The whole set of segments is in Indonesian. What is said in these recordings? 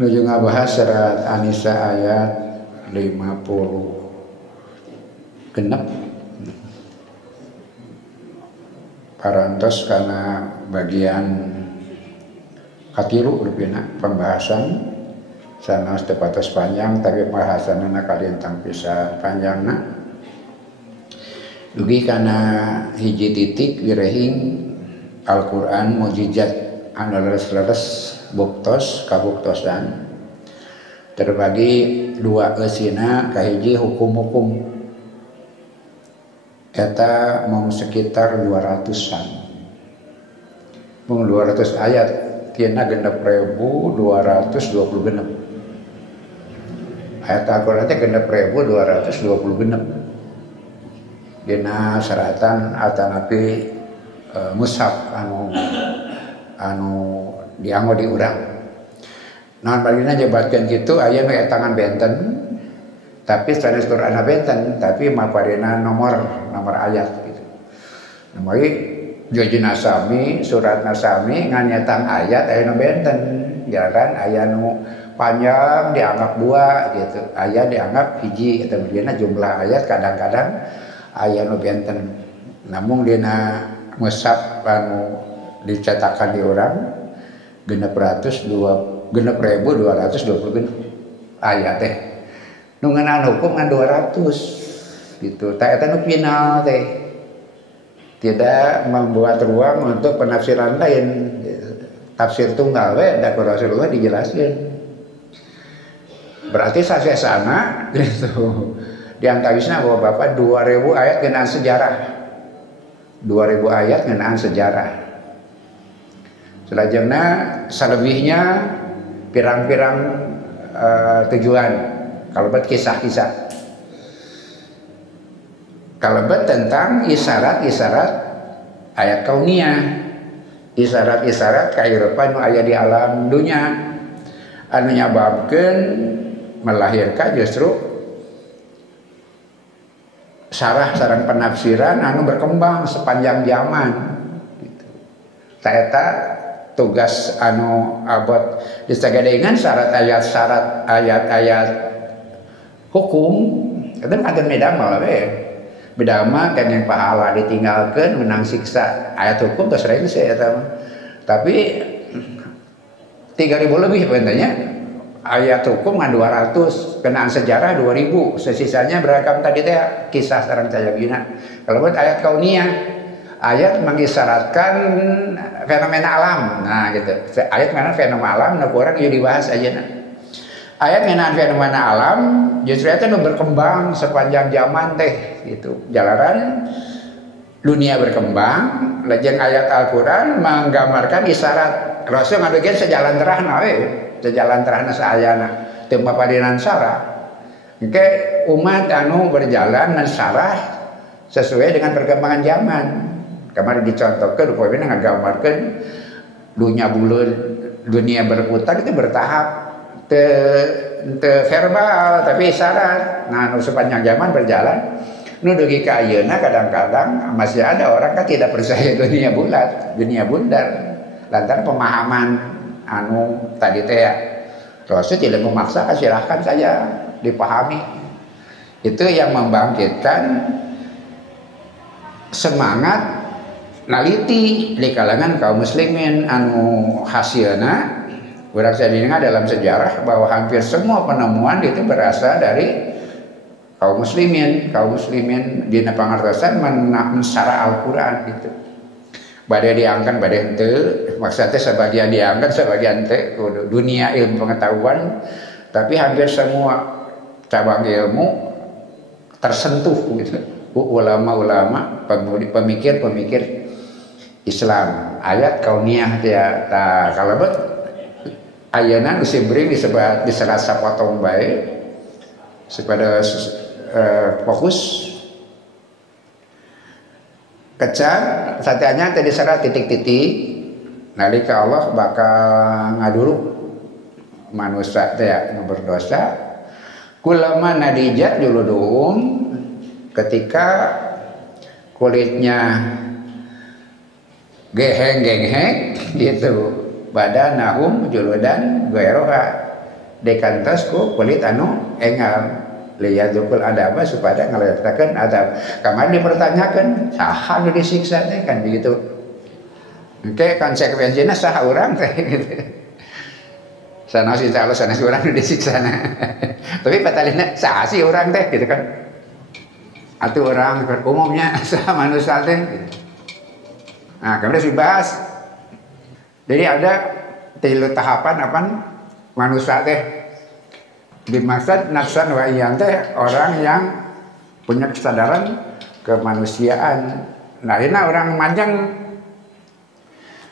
Nuju ngabahas surat An-Nisa ayat 50 genep parantos karena bagian katilu rupina pembahasan sanes tepatos panjang tapi pembahasanna kalintang pisan panjangna dugi kana hiji titik wirehing Al-Qur'an mukjizat anu leres-leres buktos kabuktosan terbagi dua eusina kahiji hukum-hukum eta mau sekitar 200-an mung 200 ayat tina 6.220 genep ayat Al-Qur'an teh 6.220 genep dina syaratan atanapi mushaf anu dianggo di urang. Naon balina jabatkeun kitu aya nu etangan benten tapi sanes Qur'ana benten tapi maparina nomor ayat gitu. Namai jojina sami suratna sami nganyetang ayat aya nu benten jalan aya nu panjang dianggap dua gitu. Aya dianggap hiji eta dina jumlah ayat kadang-kadang aya nu benten. Namun dina mushaf anu dicetakan di urang 6.220 genep ayat teh nu ngeunaan hukum ngan 200 gitu ta eta nu final teh tidak membuat ruang untuk penafsiran lain tafsir tunggal we da Rasulullah dijelaskeun berarti sasesana gitu diantawisna bahwa Bapak 2000 ayat ngeunaan sejarah 2000 ayat ngeunaan sejarah selajengna salebihnya pirang-pirang tujuan kalebet kisah-kisah kalebet tentang isyarat-isyarat ayat kauniyah isyarat-isyarat kahirupan nu aya di alam dunya anu nyababkeun melahirkan justru sarah sareng penafsiran anu berkembang sepanjang zaman gitu. Taeta tugas anu abot disagadengan syarat ayat-ayat hukum itu ada medama we bedama kan yang pahala ditinggalkan menang siksa ayat hukum terus lain sih eta tapi 3.000 lebih pentanya ayat hukum kan 200 kenaan sejarah 2.000 sesisanya beragam tadi teh kisah sareng sayagina kalau buat ayat kauniyah ayat mengisyaratkan fenomena alam nah gitu ayat mana fenomena alam nah kurang juga dibahas aja nah ayat mengenai fenomena alam justru itu berkembang sepanjang zaman teh gitu jalaran dunia berkembang lajeng ayat Al-Quran menggambarkan isyarat Rasul ngadukeun sejalan terahna we sejalan terahna saayana teu mapadinan sarah engke umat anu berjalan dan sarah sesuai dengan perkembangan zaman kemarin dicontohkan upamina nggambarkeun dunia berputar itu bertahap teu verbal tapi isyarat nah sepanjang zaman berjalan nu dugi ka ayeuna kadang-kadang masih ada orang kan tidak percaya dunia bulat dunia bundar lantaran pemahaman anu tadi teh Rasul tidak memaksa silahkan saja dipahami itu yang membangkitkan semangat naliti di kalangan kaum muslimin anu hasilna urang sadina dalam sejarah bahwa hampir semua penemuan itu berasal dari kaum muslimin dina pangertosan mensara Al-Qur'an gitu badai diangkat badai henteu maksudnya sebagian diangkat sebagian teu dunia ilmu pengetahuan tapi hampir semua cabang ilmu tersentuh gitu ulama-ulama pemikir Islam ayat kauniyah dia ta kalebet ayeuna geus bring diserat sapotong bae supaya fokus kecan satenya teh diserat titik-titik nalika Allah bakal ngaduruk manusia teh nu berdosa kulama nadijat juluduhum ketika kulitnya geheng-geheng gitu badanahum juludan ghairoha dikantos ku kulit anu enggal liyadzukul adaba supaya ngaliatakeun adab. Kamari dipertanyakan saha nu disiksa teh kan begitu. Engke konsekuensina saha urang teh gitu. Sanes insya Allah sanes urang nu disiksa na. Tapi patalina saha sih urang teh gitu kan. Atuh urang umumnya saha manusia teh gitu. Nah, kemudian dibahas. Jadi ada 3 tahapan apa manusia teh. Dimaksud nafsan wa iyan teh orang yang punya kesadaran kemanusiaan. Nah, ini orang manjang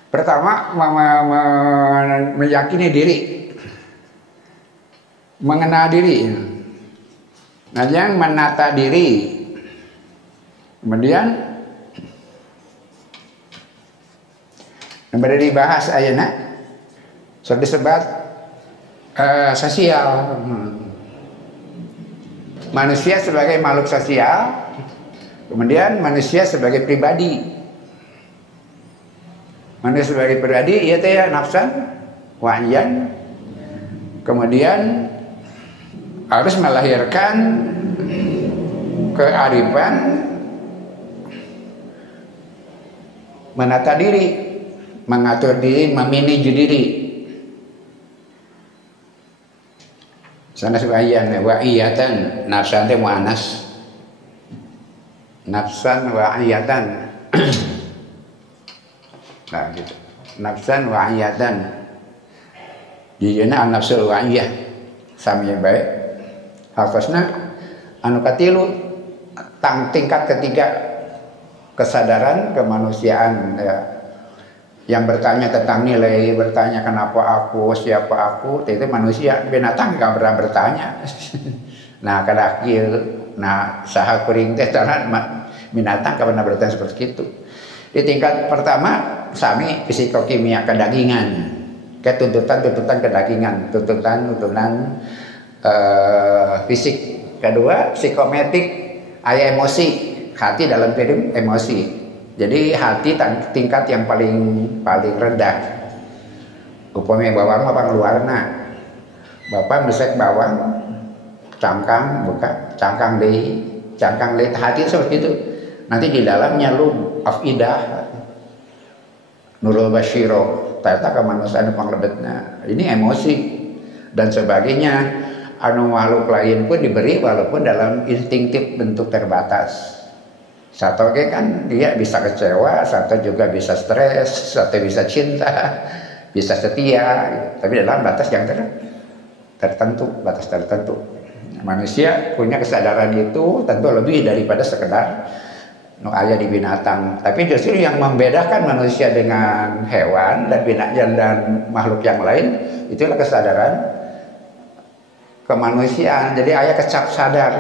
pertama meyakini diri, mengenal diri. Nah, yang menata diri. Kemudian yang berada dibahas ayeuna sudah disebut sosial. Manusia sebagai makhluk sosial, kemudian manusia sebagai pribadi. Manusia sebagai pribadi ieu teh nafsan wahyan. Kemudian harus melahirkan kearifan, menata diri, mengatur diri, memanage diri. Sanes wayan wa iyatan nafsan teh muannas. Nafsan wa iyatan. Nah gitu. Nafsan wa iyatan. Dieuna an-nafsul wa'iyah. Sami bae. Hafazna anu katilu tingkat ketiga kesadaran kemanusiaan ya. Yang bertanya tentang nilai, bertanya kenapa aku, siapa aku, itu manusia, binatang gak pernah bertanya. Nah, kadakil, nah saha kuring teh binatang gak pernah bertanya seperti itu. Di tingkat pertama, sami psikokimia kedagingan, tuntutan kedagingan, tuntutan fisik. Kedua, psikometrik, aya emosi, hati dalam film emosi. Jadi hati tingkat yang paling rendah. Upamanya bawang apa ngeluarna. Bapak mesek bawang, cangkang buka, cangkang deui hati seperti itu. Nanti di dalamnya lub afidah nurul basyiro tata kemanusiaan panglebetna. Ini emosi dan sebagainya. Anu makhluk lain pun diberi walaupun dalam instinktif bentuk terbatas. Satu kan dia bisa kecewa, satu juga bisa stres, satu bisa cinta, bisa setia, tapi dalam batas yang tertentu, batas tertentu. Manusia punya kesadaran itu tentu lebih daripada sekedar aya di binatang. Tapi justru yang membedakan manusia dengan hewan dan binatang dan makhluk yang lain itulah kesadaran kemanusiaan. Jadi aya kecap sadar.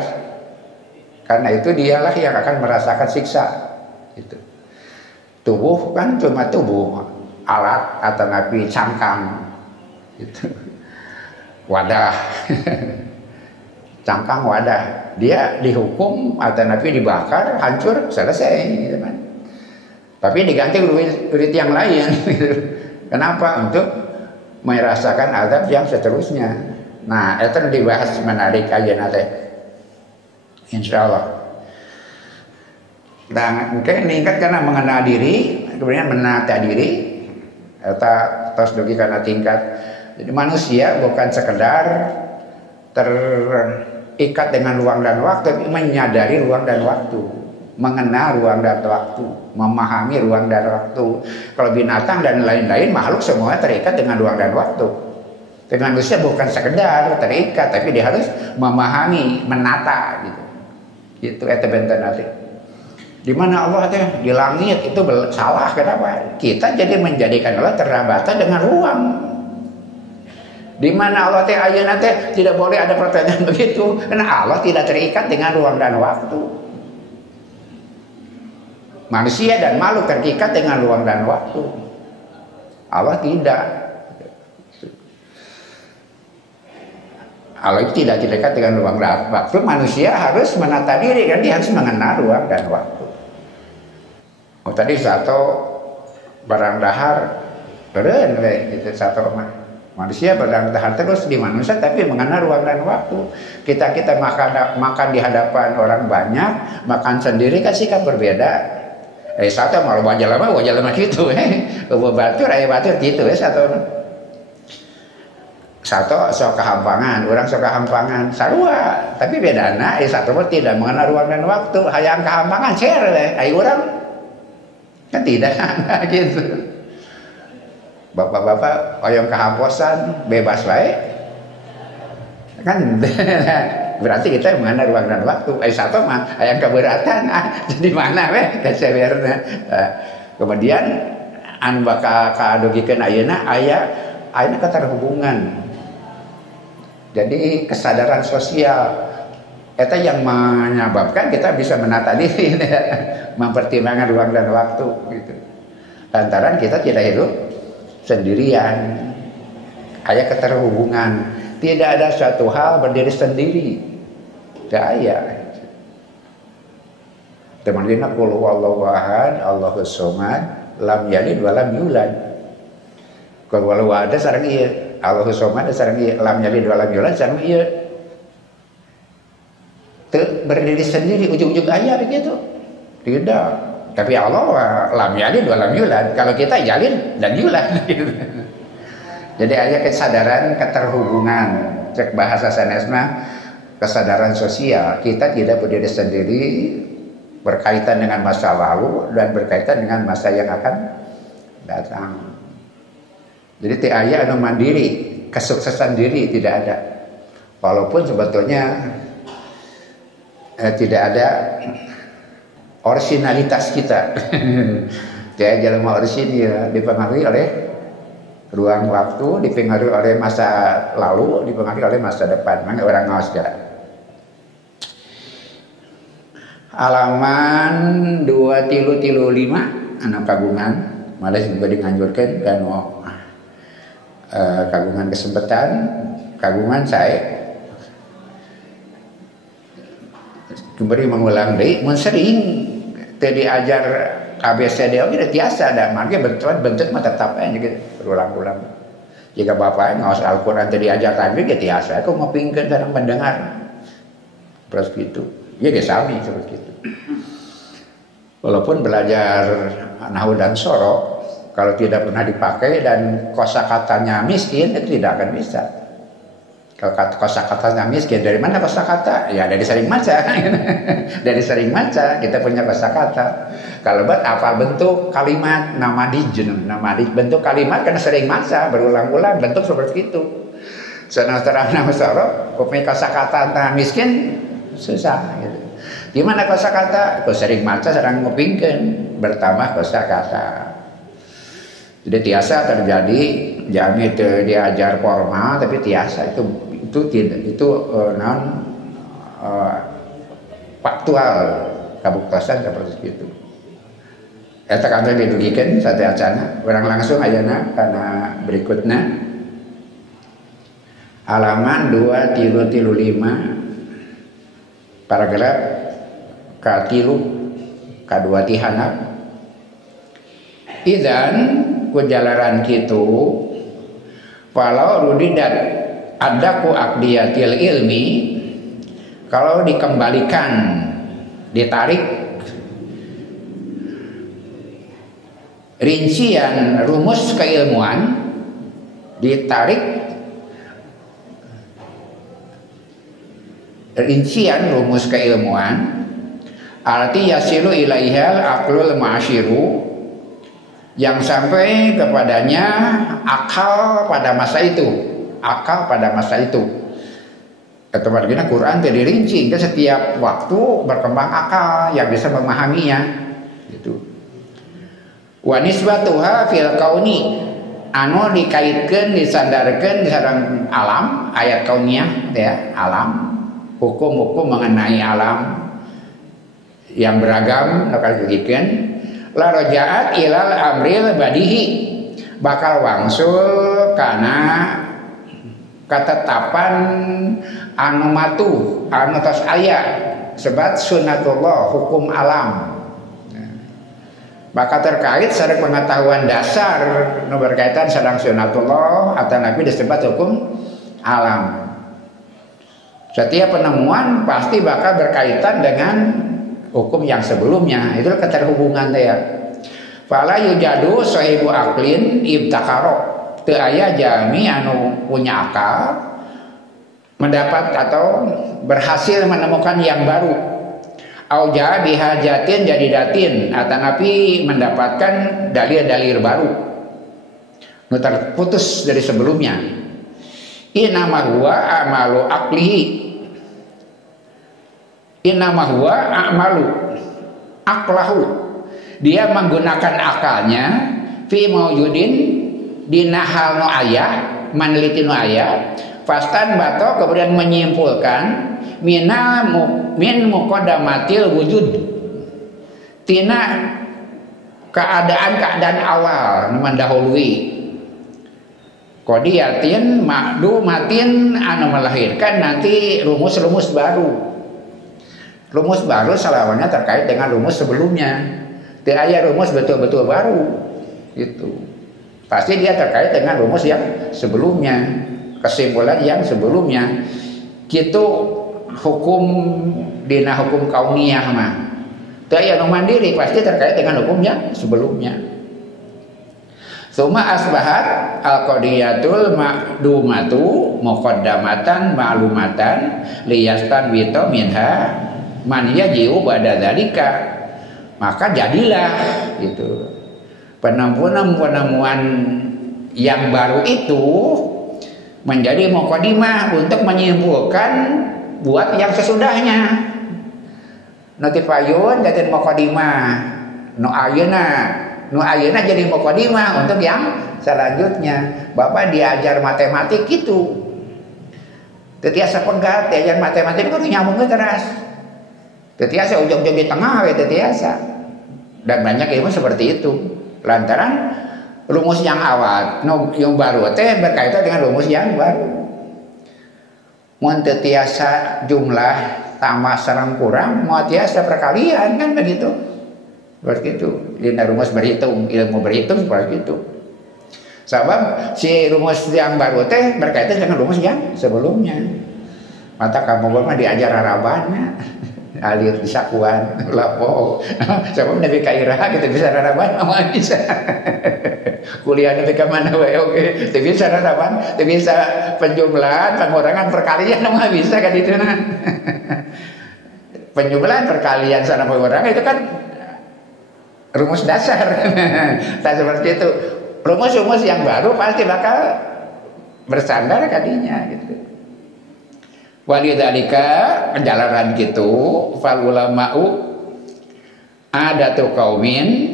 Karena itu dialah yang akan merasakan siksa. Itu. Tubuh kan cuma tubuh, alat atau napi cangkang. Itu. Wadah. Cangkang wadah. Dia dihukum atau napi dibakar, hancur, selesai. Gitu kan. Tapi diganti duit yang lain. Kenapa? Untuk merasakan azab yang seterusnya. Nah, itu dibahas menarik aja nanti. Insya Allah. Dan mungkin meningkat karena mengenal diri, kemudian menata diri, terus dugi karena tingkat. Jadi manusia bukan sekedar terikat dengan ruang dan waktu, tapi menyadari ruang dan waktu, mengenal ruang dan waktu, memahami ruang dan waktu. Kalau binatang dan lain-lain makhluk semua terikat dengan ruang dan waktu. Tapi manusia bukan sekedar terikat, tapi dia harus memahami, menata gitu. Itu benten nanti. Di mana Allah teh di langit itu salah kenapa? Kita jadi menjadikan Allah terbatas dengan ruang. Di mana Allah teh ayeuna teh tidak boleh ada pertanyaan begitu karena Allah tidak terikat dengan ruang dan waktu. Manusia dan makhluk terikat dengan ruang dan waktu. Allah tidak. Allah itu tidak dekat dengan ruang dan waktu. Manusia harus menata diri kan, dia harus mengenal ruang dan waktu. Oh tadi satu barang dahar keren gitu satu mah Manusia bertahan terus di manusia tapi mengenal ruang dan waktu. Kita makan di hadapan orang banyak, makan sendiri kan sikap berbeda. Satu malu wajah lama gitu. Batur gitu satu sok kehampangan, orang sok kehampangan, sarua. Tapi bedana satu tidak mengenal ruang dan waktu. Hayang kehampangan share orang kan tidak gitu. Bapak-bapak oyong kehamposan bebas baik kan berarti kita mengenal ruang dan waktu. Satu mah yang keberatan jadi mana kesewerna. Kemudian an bakal kadugikeun ayeuna aya keterhubungan. Jadi kesadaran sosial eta yang menyebabkan kita bisa menata diri mempertimbangkan ruang dan waktu gitu. Lantaran kita tidak hidup sendirian, ada keterhubungan. Tidak ada suatu hal berdiri sendiri. Tidak ada. Teman-teman, qul huwallahu ahad, Allahus samad, lam yalid wa lam yulad. Qul huwallahu ahad sareng ieu, Allahus samad sareng ieu, lam yalid wa lam yulad sareng ieu. Teu berdiri sendiri ujung-ujung aya begitu. Tidak. Tapi Allah lam yalid wa lam yulad. Kalau kita yalid dan yulad gitu. Jadi ada kesadaran keterhubungan. Cek bahasa sanesna kesadaran sosial. Kita tidak berdiri sendiri, berkaitan dengan masa lalu dan berkaitan dengan masa yang akan datang. Jadi teu aya anu mandiri, kesuksesan diri tidak ada. Walaupun sebetulnya tidak ada originalitas kita. Dia jelema orisinil dipengaruhi oleh ruang waktu, dipengaruhi oleh masa lalu, dipengaruhi oleh masa depan. Mana orang ngaos ga. Halaman 2335 anu kagungan, malah juga dianjurkeun kanu kagungan kesempatan, kagungan saya kembali mengulang deui mun sering teu diajar ABCD oge tiasa ada mangke bentuk mah tetap aja gitu berulang-ulang. Jika bapak ngaos Al-Qur'an teu diajar tajwid ge tiasa aku ngopingkeun sareng pendengar. Terus gitu. Ya ge sami seperti itu. Walaupun belajar nahwu dan sorok kalau tidak pernah dipakai dan kosakatanya miskin itu tidak akan bisa. Kalau kosakatanya miskin, dari mana kosakata? Ya dari sering maca. Dari sering maca kita punya kosakata. Kalau buat apa bentuk kalimat namadij, bentuk kalimat karena sering maca berulang-ulang bentuk seperti itu. Sementara nama sorok, punya kosakata miskin susah. Gitu. Di mana kosakata? Kau sering maca, sering ngupingkeun bertambah kosakata. Jadi tiasa terjadi, jangan itu diajar formal, tapi tiasa itu tidak non faktual kabuktosan seperti itu. Eta kantor didugikan sate acana, orang langsung ayeuna karena berikutnya halaman 2335 paragraf katilu kadua tihanap. Idan kujalaran kitu walau rudidat adaku akdiyatil ilmi, kalau dikembalikan ditarik rincian rumus keilmuan, ditarik rincian rumus keilmuan, arti yasilu ilaihal aqlul ma'asyiru, yang sampai kepadanya akal pada masa itu. Akal pada masa itu. Atau bagaimana Quran tidak dirinci, hingga setiap waktu berkembang akal yang bisa memahaminya. Gitu. Wa nisbatuha fil kauni, anu dikaitkan, disandarkan di sareng alam, ayat kauniyah ya, alam, hukum-hukum mengenai alam yang beragam, bakal dibikin la rajaat ilal amril badihi, bakal wangsul karena ketetapan anu matu anu tos aya sebab sunatullah hukum alam. Maka terkait sareng pengetahuan dasar nu berkaitan sareng sunatullah atau nabi disebut hukum alam. Setiap penemuan pasti bakal berkaitan dengan hukum yang sebelumnya. Itu keterhubungan teh ya. Fala yujadu sahibu aklin ibtakaro. Teu aya jami anu punya akal mendapat atau berhasil menemukan yang baru. Auja bihajatin jadi datin atau nabi mendapatkan dalil-dalil baru nu terputus dari sebelumnya. Inama huwa amalu aklihi, inama huwa amalu aklahu, dia menggunakan akalnya fi maujudin dina hal nu aya, maneliti nu aya, fastan bato kemudian menyimpulkan min muqaddamatil wujud tina keadaan awal mendahului qadiyatin makdumatin anu melahirkan nanti rumus-rumus baru. Rumus baru salawannya terkait dengan rumus sebelumnya. Teu aya rumus betul-betul baru gitu. Pasti dia terkait dengan rumus yang sebelumnya, kesimpulan yang sebelumnya. Gitu hukum dina hukum kauniyah mah teu aya nu mandiri, pasti terkait dengan hukumnya sebelumnya. Suma asbahat al-qadiyatul ma'dumatu muqaddamatan ma'lumatan liyastan wito minha man yajiu ba'da dzalika. Maka jadilah gitu penemuan yang baru itu menjadi muqaddimah untuk menyimpulkan buat yang sesudahnya. Notifayun jadi muqaddimah nu ayeuna jadi muqaddimah untuk yang selanjutnya. Bapak diajar matematik gitu teu tiasa pegat, diajar matematik kudu nyambung terus. Teu tiasa ujung-ujung di tengah we teu tiasa. Dan banyak ilmu seperti itu. Lantaran rumus yang awal yang baru teh berkaitan dengan rumus yang baru. Mun teu tiasa jumlah tambah sareng kurang, mau tiasa perkalian kan begitu. Seperti itu. Dina rumus berhitung, ilmu berhitung seperti itu. Sebab si rumus yang baru teh berkaitan dengan rumus yang sebelumnya. Mata kamu mah diajar rarabanna. Alir di sakuan, lapo. Sebab Nabi Kairah gitu bisa raraban, mah bisa. Kuliah Nabi ke mana we oke. Teu bisa raraban, teu bisa penjumlahan, pengurangan, perkalian mah bisa kan itu nah. Penjumlahan, perkalian, sama pengurangan itu kan rumus dasar. Tak seperti itu. Rumus-rumus yang baru pasti bakal bersandar kadinya gitu. Walidalika penjalanan gitu fal ulama'u adatu qaumin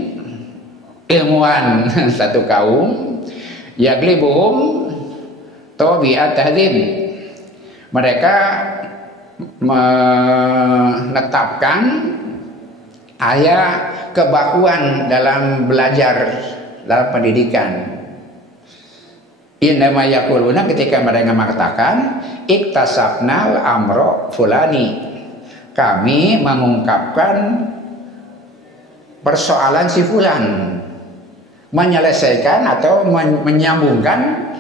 ilmuwan satu kaum yaglibuhum tabiat tahdim, mereka menetapkan ayat kebakuan dalam belajar, dalam pendidikan. Innama yaquluna, ketika mereka mengatakan iktasabnal amro fulani, kami mengungkapkan persoalan si fulan, menyelesaikan atau menyambungkan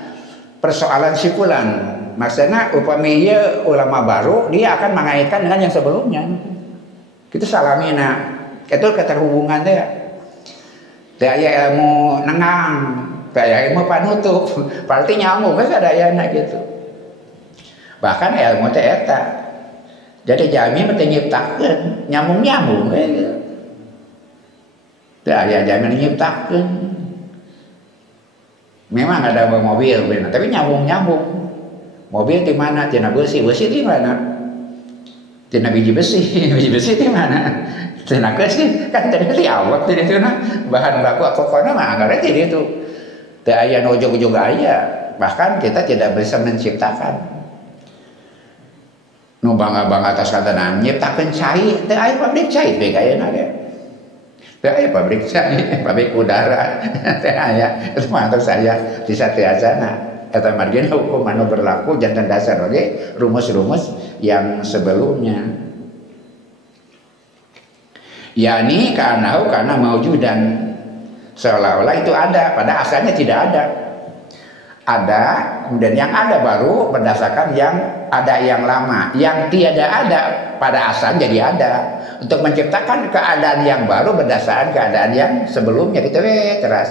persoalan si fulan. Maksudnya upamanya ulama baru, dia akan mengaitkan dengan yang sebelumnya. Itu salamina, itu keterhubungan dia. Daya ilmu nengang, daya ilmu panutup, berarti nyambung kan dayana gitu. Bahkan ilmu teh eta. Jadi jami mah teu nyiptakeun, nyambung-nyambung gitu. Daya jami nyiptakeun. Memang ada mobil bener, tapi nyambung-nyambung. Mobil di mana? Tina besi, besi di mana? Tina biji besi, biji besi di mana? Tina besi kan tadi awak tadi itu nah bahan baku pokoknya mah anggar aja itu. Teu aya nu ujug-ujug aya. Bahkan kita tidak bisa menciptakan. Nu bangga-bangga atas katanan nyiptakeun cai, teu aya pabrik cai bae ayeuna ge. Teu aya pabrik cai, pabrik udara. Teu aya. Itu mah saya di Satyajana. Eta margina hukum anu berlaku jantan dasar oge rumus-rumus yang sebelumnya. Yani karena maujudan, seolah-olah itu ada pada asalnya tidak ada, kemudian yang ada baru berdasarkan yang ada yang lama, yang tiada ada pada asal jadi ada, untuk menciptakan keadaan yang baru berdasarkan keadaan yang sebelumnya. Gitu terus.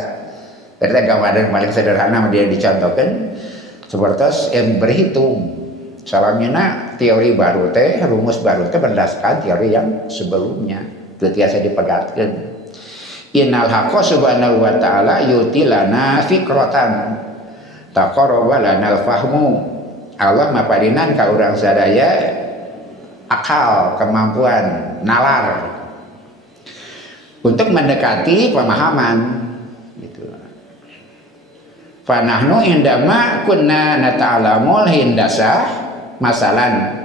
Kita gambaran paling sederhana dia dicontohkan seperti yang berhitung. Salamnya teori baru teh, rumus baru teh berdasarkan teori yang sebelumnya. Itu biasa dipegatkan. Innal haqqa subhanahu wa ta'ala yutilana fikratan taqarraba lanal fahmu. Allah maparinan ka urang sadaya akal, kemampuan, nalar untuk mendekati pemahaman. Fanahnu indama kunna nata'alamul hindasah masalan.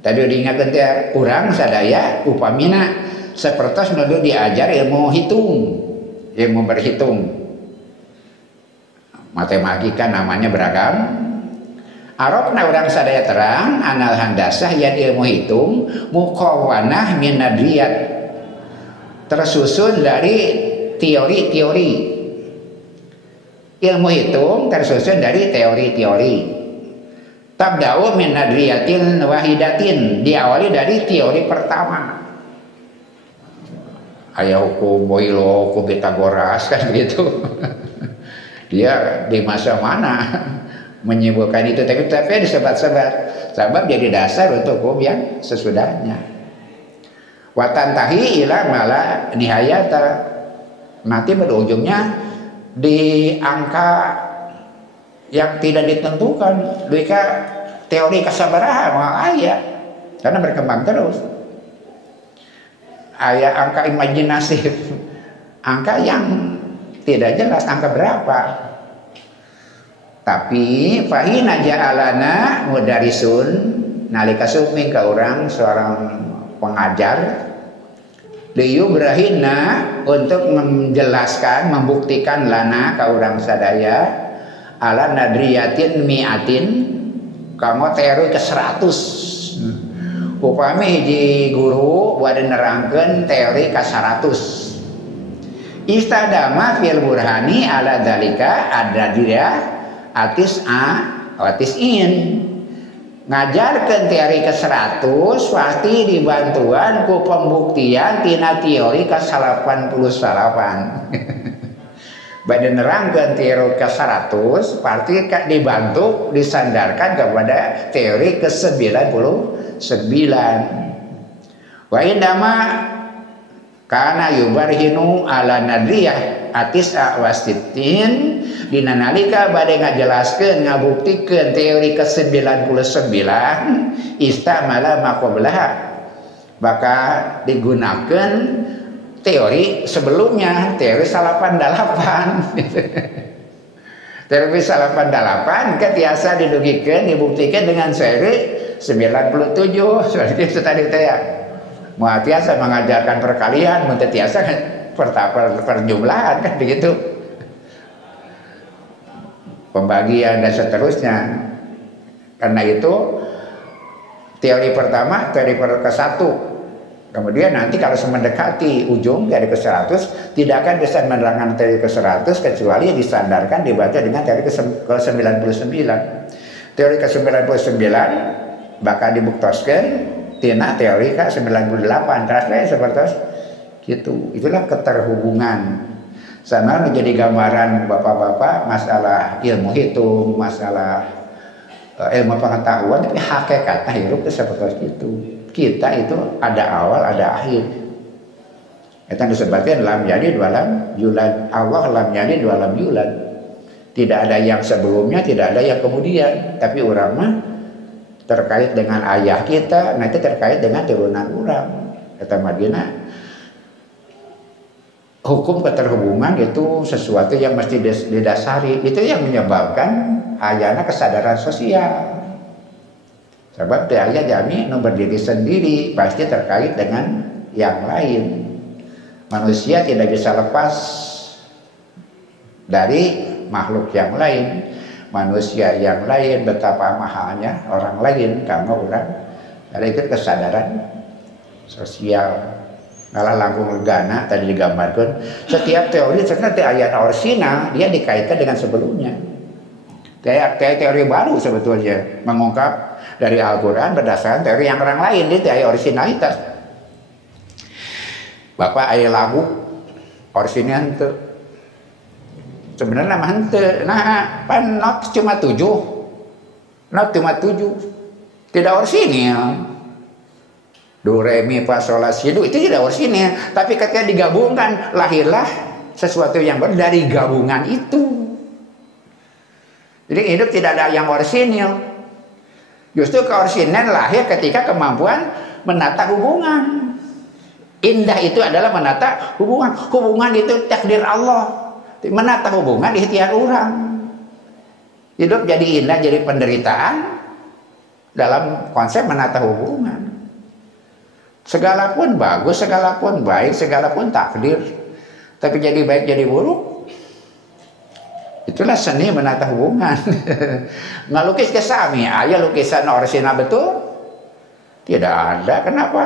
Tadi diingatkan dia urang sadaya upamina seperti nudu diajar ilmu hitung, ilmu berhitung. Matematika namanya beragam. Arabna urang sadaya terang anal handasah yan ilmu hitung mukawanah min nadriyat, tersusun dari teori-teori. Ilmu hitung tersusun dari teori-teori. Tabda'u min nadriyatin wahidatin, diawali dari teori pertama. Aya hukum Boyle, hukum Pythagoras kan begitu. Dia di masa mana menyebutkan itu, tapi disebat-sebat sebab jadi dasar untuk hukum yang sesudahnya. Watantahi ila mala nihayata, nanti berujungnya di angka yang tidak ditentukan. Duika teori kesabarahan aya karena berkembang terus. Aya angka imajinasif, angka yang tidak jelas angka berapa. Tapi fahina ja'alana mudarisun, nalika suming ka urang seorang pengajar liyubrahina, untuk menjelaskan, membuktikan lana ka urang sadaya ala nadriyatin mi'atin, kamu teori ke 100. Upami hiji guru wade nerangkeun teori ke 100. Istadama fil burhani ala dalika ada dia atis in. Ngajarkan teori ke 100 pasti dibantuan ku pembuktian tina teori ke 88. Badan nerangkan teori ke 100 pasti dibantu disandarkan kepada teori ke 99. Wa indama kana yubarhinu ala nadriyah atis'a wasitin, dina nalika bade ngajelaskeun ngabuktikeun teori ke 99 istamala maqablaha, maka digunakan teori sebelumnya, teori 88. Teori 88 ketiasa didugikeun dibuktikan dengan seri 97. Seperti itu tadi teh ya. Mau tiasa mengajarkan perkalian, mun tiasa perjumlahan kan begitu. Pembagian dan seterusnya. Karena itu teori pertama, teori ke-1. Kemudian nanti kalau mendekati ujung dari ke 100, tidak akan bisa menerangkan teori ke 100 kecuali disandarkan dibaca dengan teori ke 99. Teori ke 99 bakal dibuktoskan tina teori ke 98. Rasanya seperti gitu. Itulah keterhubungan. Sana menjadi gambaran bapak-bapak masalah ilmu hitung, masalah ilmu pengetahuan, tapi hakikatnya hidup itu seperti itu. Kita itu ada awal, ada akhir. Itu disebutkan lam yalid wa lam yulad. Allah lam yalid wa lam yulad. Tidak ada yang sebelumnya, tidak ada yang kemudian. Tapi orang mah terkait dengan ayah kita, nanti terkait dengan turunan orang. Kata Madinah, hukum keterhubungan itu sesuatu yang mesti didasari. Itu yang menyebabkan ayana kesadaran sosial. Sebab daya jami berdiri sendiri pasti terkait dengan yang lain. Manusia tidak bisa lepas dari makhluk yang lain. Manusia yang lain betapa mahalnya orang lain karena orang dari itu kesadaran sosial. Ngalah langkung legana tadi digambarkan. Setiap teori sebenarnya ayat orsina dia dikaitkan dengan sebelumnya. Kayak teori baru sebetulnya mengungkap dari Al-Quran berdasarkan teori yang orang lain. Itu ayat orisinalitas. Bapak ayat lagu orsinan itu sebenarnya mah henteu. Nah, pan not cuma 7. Not cuma 7. Tidak orsinil. Do re mi fa sol la si do itu tidak orsinil, tapi ketika digabungkan lahirlah sesuatu yang baru dari gabungan itu. Jadi hidup tidak ada yang orsinil. Justru keorsinan lahir ketika kemampuan menata hubungan. Indah itu adalah menata hubungan. Hubungan itu takdir Allah. Menata hubungan ikhtiar orang. Hidup jadi indah, jadi penderitaan dalam konsep menata hubungan. Segala pun bagus, segala pun baik, segala pun takdir. Tapi jadi baik, jadi buruk. Itulah seni menata hubungan. Ngelukis kesami, aja lukisan orisinal betul? Tidak ada. Kenapa?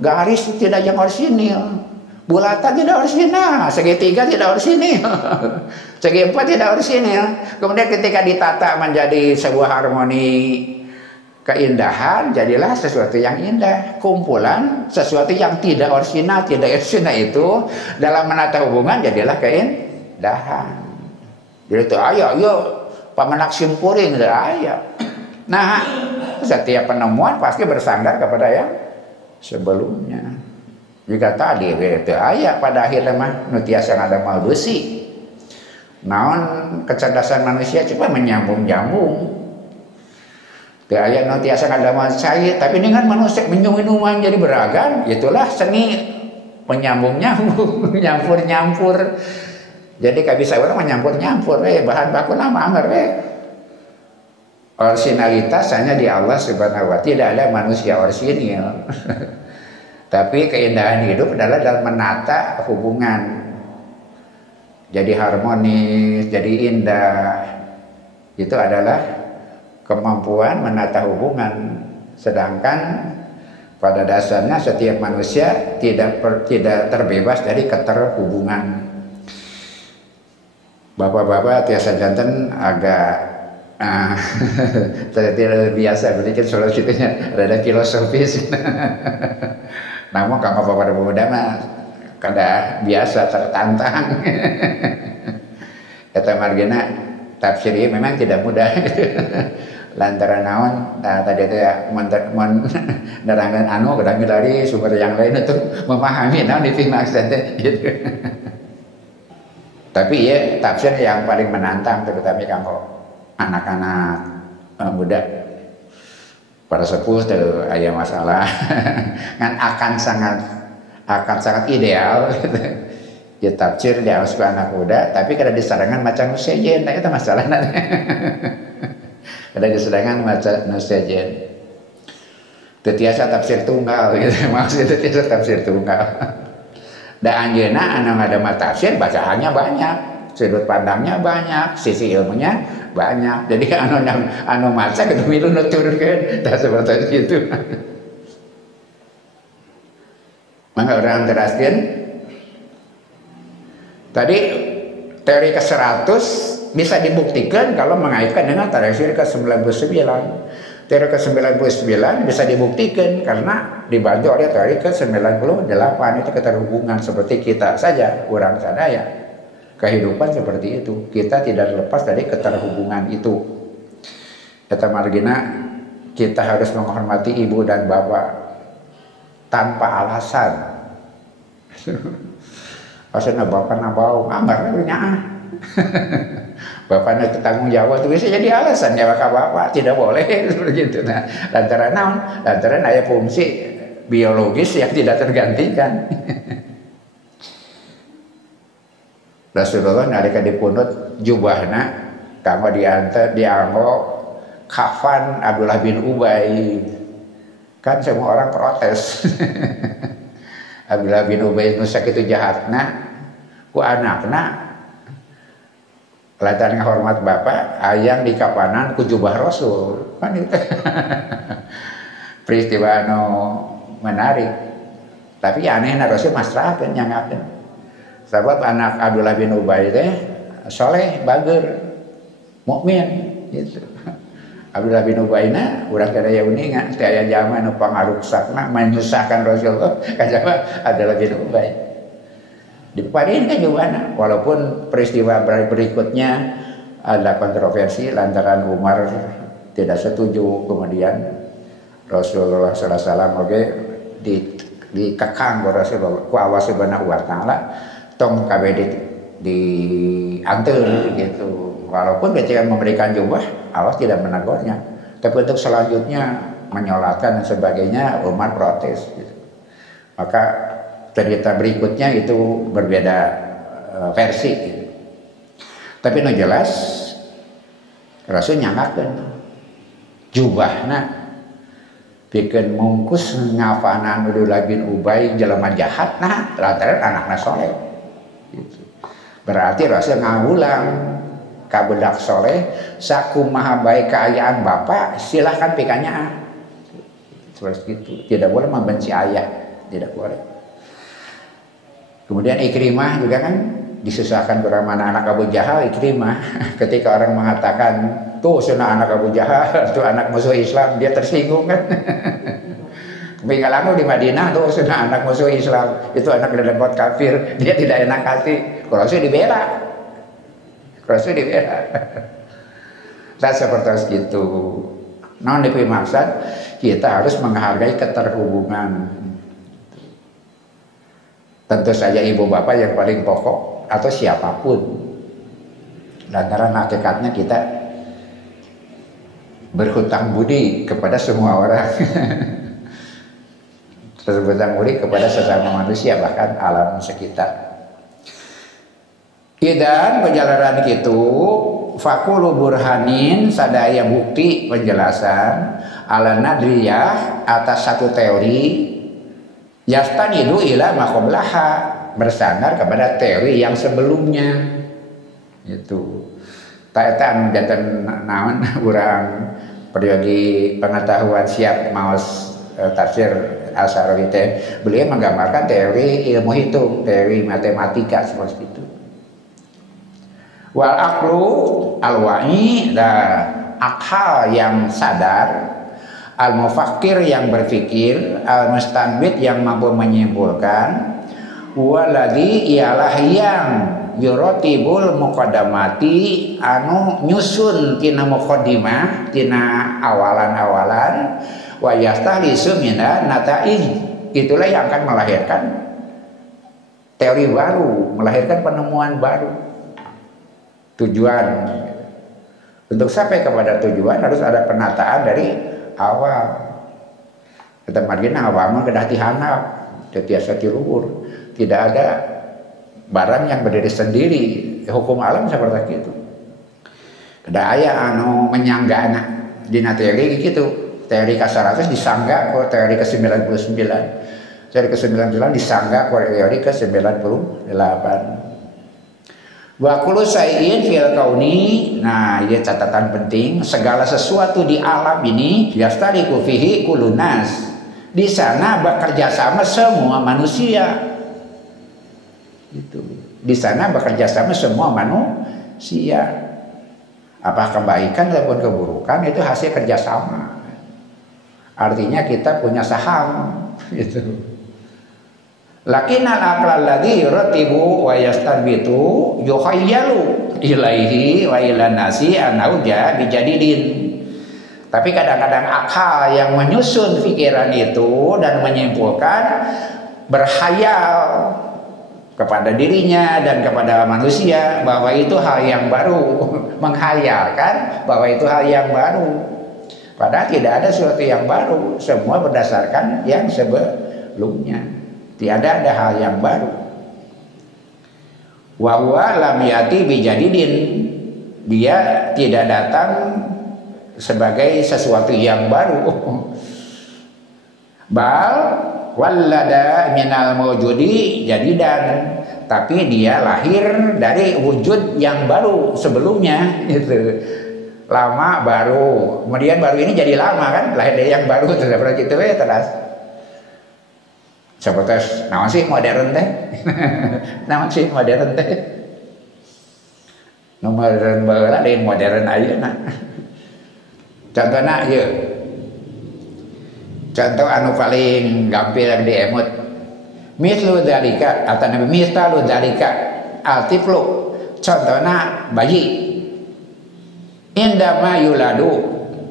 Garis tidak yang orsinil. Bulatan tidak orsinil. Segitiga tidak orsinil. Segi empat tidak orsinil. Kemudian ketika ditata menjadi sebuah harmoni keindahan, jadilah sesuatu yang indah. Kumpulan sesuatu yang tidak orsinal, tidak orsinal itu dalam menata hubungan jadilah keindahan. Jadi itu ayo pamenak simpuring ayo. Nah, setiap penemuan pasti bersandar kepada yang sebelumnya. Jika tadi itu ayo pada akhirnya mah nutiasa ada mal besi. Naon kecerdasan manusia coba menyambung-nyambung. Ayat nanti asal ada manusia, tapi dengan manusia minum-minuman jadi beragam, itulah seni menyambung-nyambung, nyampur-nyampur. Jadi gak bisa orang menyampur-nyampur, bahan baku nama anger, Originalitas hanya di Allah Subhanahu wa Ta'ala, tidak ada manusia orsinil. Tapi keindahan hidup adalah dalam menata hubungan, jadi harmonis, jadi indah. Itu adalah kemampuan menata hubungan. Sedangkan pada dasarnya setiap manusia tidak terbebas dari keterhubungan. Bapak-bapak tiasa jantan agak tidak biasa berpikir soal situnya rada filosofis. Namun kalau bapak pemuda mah kada biasa tertantang. Eta margina tafsir ini memang tidak mudah. Lantaran naon, nah tadi itu ya menerangkan kadang dari sumber yang lain untuk memahami naon itu maksudnya gitu. Tapi ya tafsir yang paling menantang terutama kalau anak-anak muda para sepuh tuh aya masalah kan akan sangat ideal gitu. Ya tafsir dia harus ke anak muda, tapi kada disarangan macam sejen, nah itu masalahnya. Kada disarangan macam sejen. Tetiasa tafsir tunggal gitu, maksudnya tetiasa tafsir tunggal. Da anjeuna anu ngadama tafsir bacaannya banyak, sudut pandangnya banyak, sisi ilmunya banyak. Jadi anu maca kudu milu nuturkeun, tah seperti itu. Mangga orang teraskeun tadi teori ke-100 bisa dibuktikan kalau mengaitkan dengan teori ke-99. Teori ke-99 bisa dibuktikan karena dibantu oleh teori ke-98 itu keterhubungan seperti kita saja, orang sadaya. Kehidupan seperti itu. Kita tidak lepas dari keterhubungan itu. Kata margina, kita harus menghormati ibu dan bapak tanpa alasan. Pasal bapak nabau, anggar punya bapaknya tanggung jawab itu bisa jadi alasan ya bapak tidak boleh seperti itu. Nah, lantaran ada fungsi biologis yang tidak tergantikan. Rasulullah nalika dipunut jubahna kanggo dianggo kafan Abdullah bin Ubay. Kan semua orang protes. Abdullah bin Ubay nu sakitu jahatna ku anakna lantaran hormat bapak ayang di kapanan ku jubah Rasul. Kan itu peristiwa anu menarik. Tapi aneh Rasul masrahakeun nyangakeun. Sabab anak Abdullah bin Ubay teh soleh, bager, mukmin gitu. Abdullah bin Ubayna urang kadaya uningan teh aya jalma nu pangaruksakna menyusahkan Rasulullah kajaba Abdullah bin Ubay. Diparin kan jawabanna walaupun peristiwa berikutnya ada kontroversi lantaran Umar tidak setuju, kemudian Rasulullah sallallahu alaihi wasallam oge dikekang ku Rasulullah ku Allah Subhanahu wa taala tong kabeh dianteur gitu. Walaupun ketika memberikan jubah Allah tidak menegurnya, tapi untuk selanjutnya menyolatkan dan sebagainya Umar protes gitu. Maka cerita berikutnya itu berbeda versi gitu. Tapi no jelas Rasul nyangakeun jubahna pikeun mungkus ngafanan Abdullah bin Ubay jelema jahat nah lantaran anakna soleh gitu. Berarti Rasul ngawulang ka budak soleh sakumaha bae kaayaan bapak silahkan pikanya seperti itu, tidak boleh membenci ayah, tidak boleh. Kemudian Ikrimah juga kan disusahkan bagaimana anak Abu Jahal. Ikrimah ketika orang mengatakan tuh sana anak Abu Jahal, tuh anak musuh Islam, dia tersinggung kan. Minggalangu di Madinah tuh sana anak musuh Islam, itu anak lelembut kafir, dia tidak enak hati. Kalau saya dibela, dan seperti itu. Non maksud kita harus menghargai keterhubungan. Tentu saja ibu bapak yang paling pokok atau siapapun. Lantaran hakikatnya kita berhutang budi kepada semua orang. Berhutang budi kepada sesama manusia bahkan alam sekitar. Idan penjelasan itu fakulu burhanin sadaya bukti penjelasan ala nadriyah atas satu teori yastanidu ila maqablaha bersandar kepada teori yang sebelumnya itu taetan janten naon urang periode pengetahuan siap maos tafsir Al-Sarawi teh beliau menggambarkan teori ilmu hitung, teori matematika seperti itu. Wal aqlu al-wa'i akal yang sadar, al-mufakkir yang berpikir, al-mustanbit yang mampu menyimpulkan, waladhi ialah yang yuratibul muqaddamati anu nyusun tina muqaddimah tina awalan-awalan wa yastahlisu mina nata'ij, itulah yang akan melahirkan teori baru, melahirkan penemuan baru. Tujuan untuk sampai kepada tujuan harus ada penataan dari awal. Kita margina awal mah kedah tihanap, tiasa tiluhur. Tidak ada barang yang berdiri sendiri. Hukum alam seperti itu. Ada aya anu menyanggana dina teori gitu. Teori ke-100 disangga ke teori ke-99. Teori ke-99 disangga ke teori ke-98. Wa kullu syai'in fil kauni, nah ini catatan penting, segala sesuatu di alam ini yastariku fihi kullu nas. Di sana bekerja sama semua manusia. Itu. Di sana bekerja sama semua manusia. Apa kebaikan ataupun keburukan itu hasil kerjasama. Artinya kita punya saham gitu. Lakinnal aqlal ladzi yuratibu wa yastanbitu yukhayyalu ilaihi wa ilan nasi anauja bijadidin. Tapi kadang-kadang akal yang menyusun pikiran itu dan menyimpulkan berhayal kepada dirinya dan kepada manusia bahwa itu hal yang baru, menghayalkan bahwa itu hal yang baru. Padahal tidak ada sesuatu yang baru, semua berdasarkan yang sebelumnya. Tiada ada hal yang baru. Wa huwa lam yati bijadidin. Dia tidak datang sebagai sesuatu yang baru. Bal wallada minal mawjudi jadidan. Tapi dia lahir dari wujud yang baru sebelumnya gitu. Lama baru. Kemudian baru ini jadi lama kan, lahir dari yang baru terus gitu ya terus. Seperti naon sih modern teh? Naon sih modern teh? Nu modern baheula lain modern ayeuna. Contohna ieu. Contoh anu paling gampil diemut. Mislu dzalika atau nabi misalu dzalika altiflu. Contohna bayi. Indama yuladu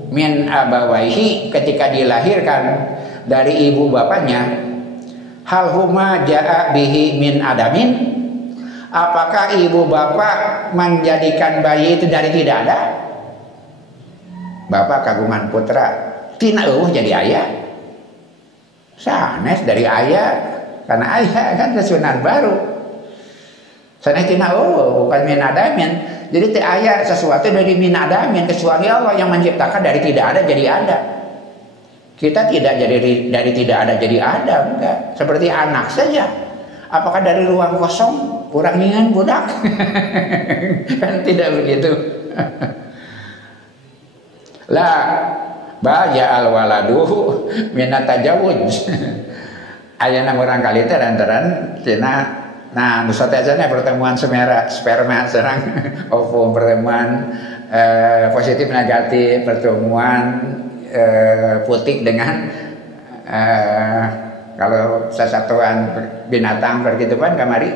min abawaihi ketika dilahirkan dari ibu bapaknya. Hal huma ja'a bihi min adamin. Apakah ibu bapak menjadikan bayi itu dari tidak ada? Bapak kagungan putra, tina jadi ayah. Sanes dari ayah, karena ayah kan kesunan baru. Sanes tina bukan min adamin. Jadi ayah sesuatu dari min adamin kecuali Allah yang menciptakan dari tidak ada jadi ada. Kita tidak jadi dari tidak ada jadi ada, enggak. Seperti anak saja. Apakah dari ruang kosong kurang ningan budak? Kan tidak begitu. La baja al waladu minata tajawuz. Ayana orang kali teh lantaran tina nah nusa teh pertemuan sperma serang ovum pertemuan positif negatif pertemuan putik dengan kalau sesatuan binatang pergitupan kamari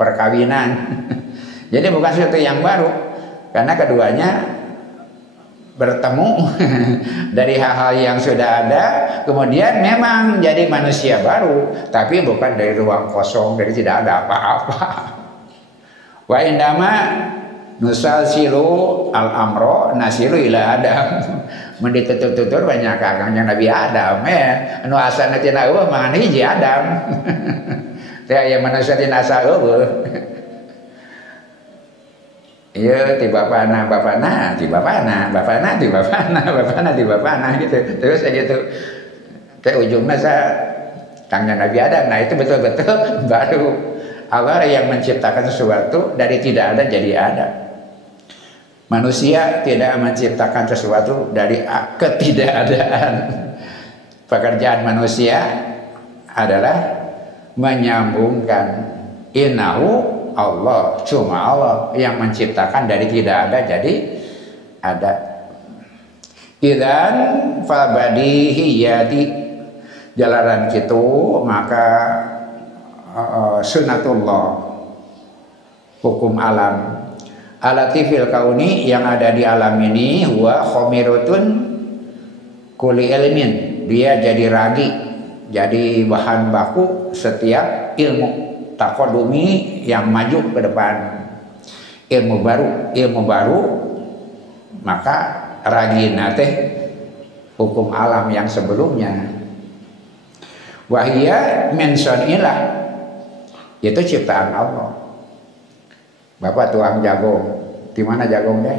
perkawinan. Jadi bukan sesuatu yang baru karena keduanya bertemu dari hal-hal yang sudah ada kemudian memang jadi manusia baru tapi bukan dari ruang kosong dari tidak ada apa-apa. Wa indama nusal silu al amro nasilu ila adam. Menditutur-tutur banyak kakangnya Nabi Adam ya. Anu asalna tina eueuh mangan hiji Adam. Teh aya manusia tina asa eueuh. Ieu ti bapana ti bapana gitu. Terus kayak gitu. Teh ujungna kangnya Nabi Adam. Nah itu betul-betul baru Allah yang menciptakan sesuatu dari tidak ada jadi ada. Manusia tidak menciptakan sesuatu dari ketidakadaan. Pekerjaan manusia adalah menyambungkan innahu Allah, cuma Allah yang menciptakan dari tidak ada jadi ada. Idzan fa badihiyati jalaran kitu maka sunnatullah hukum alam alati fil kauni yang ada di alam ini huwa khomirutun kuli ilmin dia jadi ragi jadi bahan baku setiap ilmu takodumi yang maju ke depan ilmu baru maka ragina teh hukum alam yang sebelumnya wahia menson ilah itu ciptaan Allah. Bapak tuang jagung, di mana jagung deh?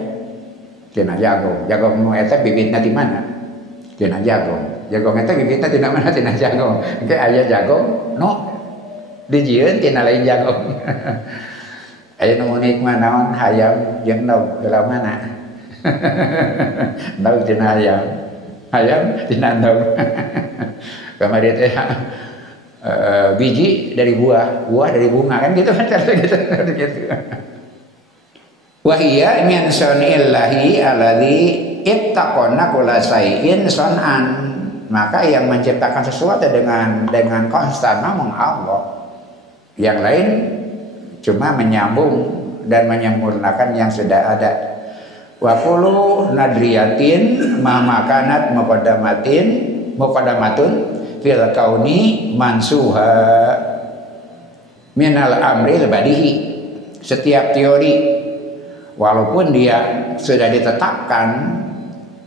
Tina jagung. Jagung nu eta bibitna di mana? Tina jagung. Jagung eta bibitna di mana? Tina jagung. Engke aya jagung, no dijieun tina lain jagung. Aya nu unik mah naon hayam jeung daun dalam mana? Daun tina hayam tina daun. Kamari teh biji dari buah dari bunga kan gitu kan gitu. Wahia min sunillahi alladzi ittaqana kulla shay'in sun'an maka yang menciptakan sesuatu dengan konstan namun Allah yang lain cuma menyambung dan menyempurnakan yang sudah ada wa kullu nadriyatin ma makanat muqaddamatun fil kauni mansuha minal amril badihi setiap teori walaupun dia sudah ditetapkan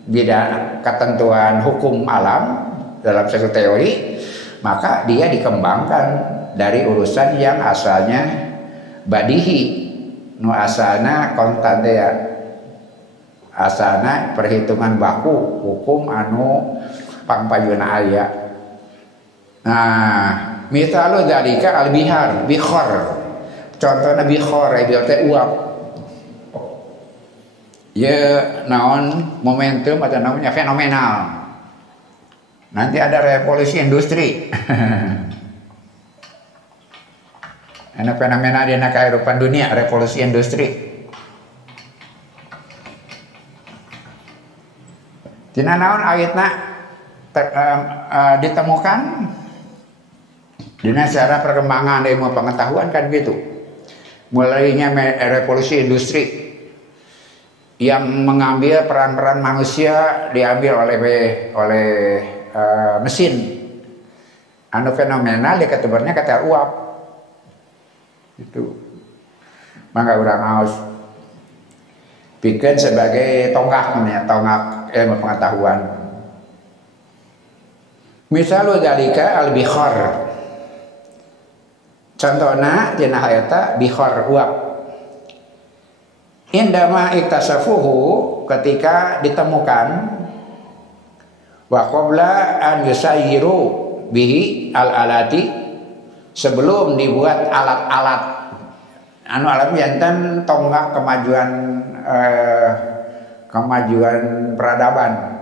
beda ketentuan hukum alam dalam satu teori maka dia dikembangkan dari urusan yang asalnya badihi nu asalna kontan ya asalna perhitungan baku hukum anu pangpayuna aya. Nah misalu dzalika al-bihar bikhar contohna bikhar teh uap ya naon momentum atau namanya fenomenal nanti ada revolusi industri Anu fenomena dina kehidupan dunia, revolusi industri. Tina naon ayeuna ditemukan dina secara perkembangan ilmu pengetahuan kan gitu. Mulainya revolusi industri yang mengambil peran-peran manusia diambil oleh mesin. Anu fenomenal di ketebarnya kata uap. Itu. Maka urang harus bikin sebagai tonggak ilmu pengetahuan. Misalnya dalika al-bikhar. Contohna dina hayata bikhar uap. Indama iktasafuhu ketika ditemukan wa qabla an yusayyiru bihi al-alati sebelum dibuat alat-alat anu alat jantan tonggak kemajuan peradaban.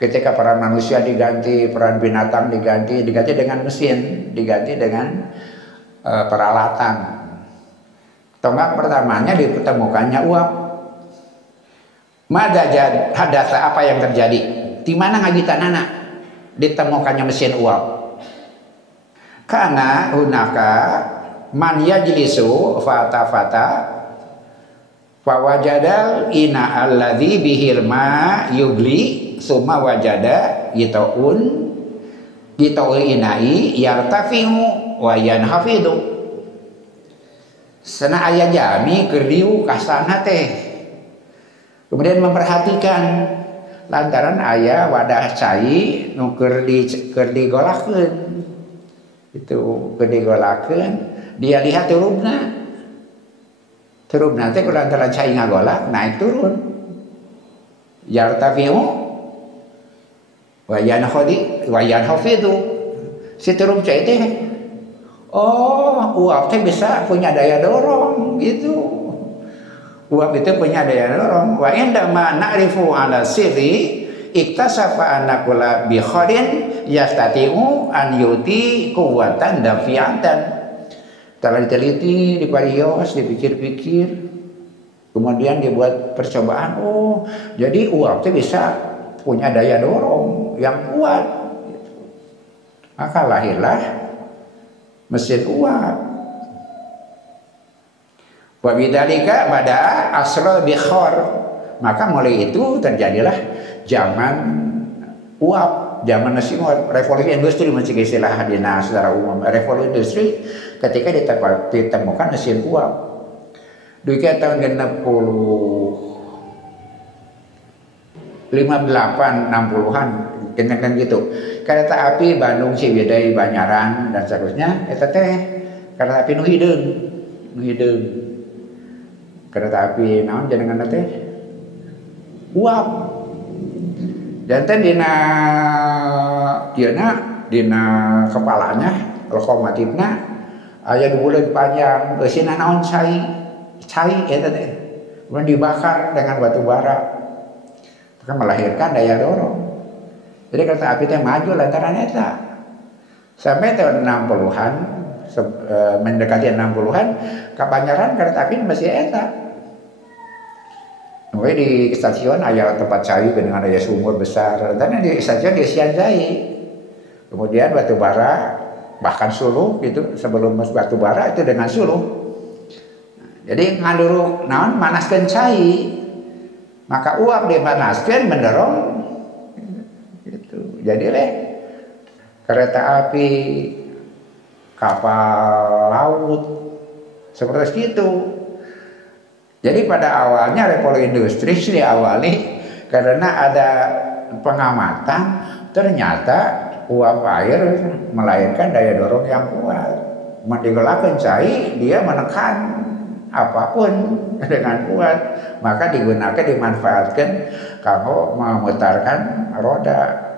Ketika peran manusia diganti, peran binatang diganti dengan mesin, diganti dengan peralatan. Tonggak pertamanya ditemukannya uap. Mada hadasa apa yang terjadi? Di mana ngajitanana ditemukannya mesin uap? Karena hunaka man yajlisu fata fawajadal ina alladzi bihil ma yugli summa wajada yitaun inai yartafi'u wa yanhafidu. Sana aya jami keur riu ka sana teh. Kemudian memperhatikan lantaran aya wadah cai nu keur digolakeun. Itu keur digolakeun, dia lihat turubna. Turubna teh kulantaran cai ngagolak naik turun. Yartafi'u wa yanhafidu. Si turub cai teh uap teh bisa punya daya dorong gitu. Uap itu punya daya dorong. Wa indama na'rifu ala sirri iktasafa anna kula bi kharin yastati'u an yuti quwwatan dafi'atan. Telah diteliti, diparios, dipikir-pikir, kemudian dibuat percobaan. Jadi uap itu bisa punya daya dorong yang kuat. Maka lahirlah mesin uap. Wa bidzalika bada asrul bikhar. Maka mulai itu terjadilah zaman uap, zaman mesin uap, revolusi industri masih istilah dina secara umum. Revolusi industri ketika ditemukan mesin uap. Duka tahun 58-60-an kan gitu. Kereta api Bandung Ciwidey Banyaran dan seterusnya eta teh kereta api nu hideung. Kereta api naon jenenganna teh? Uap. Dan teh dina kepalanya lokomotifna aya bulan panjang, eusina naon cai eta teh. Kemudian dibakar dengan batu bara. Maka melahirkan daya dorong. Jadi kereta api teh maju lantaran eta. Sampai tahun 60-an mendekati 60-an Kabanyaran kereta api masih eta. Mungkin di stasiun ada tempat cai dengan ada sumur besar. Dan di stasiun di Sianjai. Kemudian batu bara bahkan suluh gitu, sebelum batu bara itu dengan suluh. Jadi ngaluru naon manaskeun cai. Maka uap dipanaskeun mendorong gitu. Jadi kereta api, kapal laut seperti itu. Jadi pada awalnya revolusi industri diawali karena ada pengamatan ternyata uap air melahirkan daya dorong yang kuat. Mendigolakeun cai dia menekan apapun dengan kuat, maka dimanfaatkan kanggo memutarkan roda.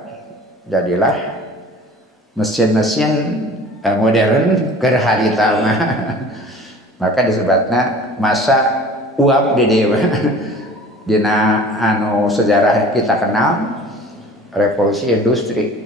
Jadilah mesin-mesin modern keur harita mah. Maka disebutna masa uap di dewa. Dina anu sejarah kita kenal revolusi industri.